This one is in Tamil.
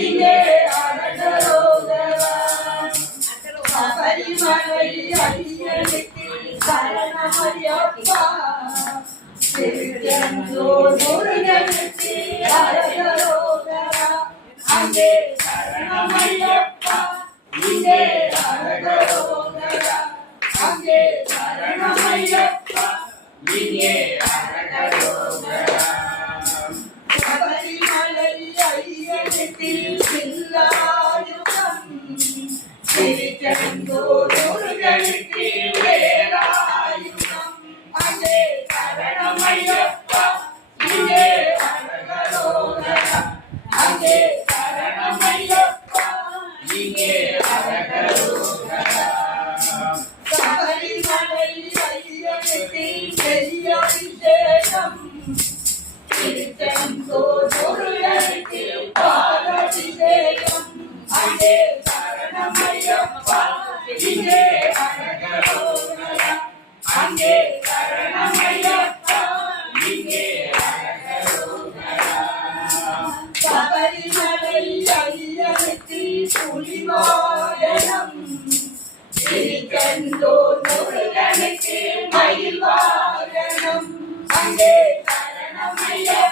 இங்கே அழகரோகரா சபரிமலை ஐயனுக்கு சரணமையப்பா திருச்செந்தூர் முருகனுக்கு அழகரோகரா அங்கே சரணமையப்பா இங்கே அழகரோகரா அங்கே சரணமையப்பா இங்கே அழகரோகரா சபரிமலை ஐயனுக்கு சில்லாயுதம் திருச்செந்தூர் முருகனுக்கு வேலாயுதம் அங்கே சரணமையப்பா இங்கே அழகரோகரா அங்கே சரணமையப்பா இங்கே அழகரோகரா சபரிமலை ஐயனுக்கு பெரிய அபிஷேகம் திருச்செந்தூர் முருகனுக்கு பாலாபிஷேகம் அங்கே சரணமையப்பா இங்கே அழகரோகரா அங்கே சரணமையப்பா இங்கே அழகரோகரா சபரிமலை ஐயனுக்கு புலிவாகனம் திருச்செந்தூர் முருகனுக்கு மயில் வாகனம் அங்கே சரணமையப்பா